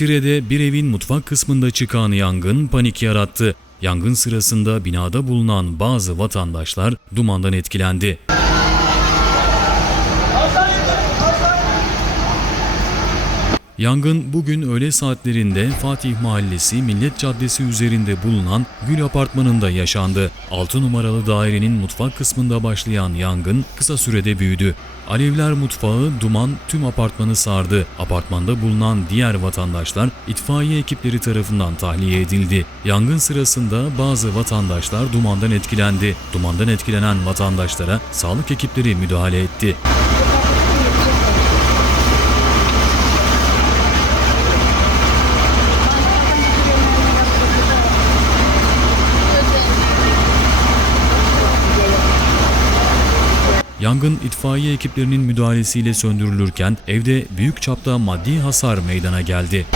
Tire'de bir evin mutfak kısmında çıkan yangın panik yarattı. Yangın sırasında binada bulunan bazı vatandaşlar dumandan etkilendi. Yangın bugün öğle saatlerinde Fatih Mahallesi Millet Caddesi üzerinde bulunan Gül Apartmanı'nda yaşandı. 6 numaralı dairenin mutfak kısmında başlayan yangın kısa sürede büyüdü. Alevler mutfağı, duman tüm apartmanı sardı. Apartmanda bulunan diğer vatandaşlar itfaiye ekipleri tarafından tahliye edildi. Yangın sırasında bazı vatandaşlar dumandan etkilendi. Dumandan etkilenen vatandaşlara sağlık ekipleri müdahale etti. Yangın itfaiye ekiplerinin müdahalesiyle söndürülürken evde büyük çapta maddi hasar meydana geldi.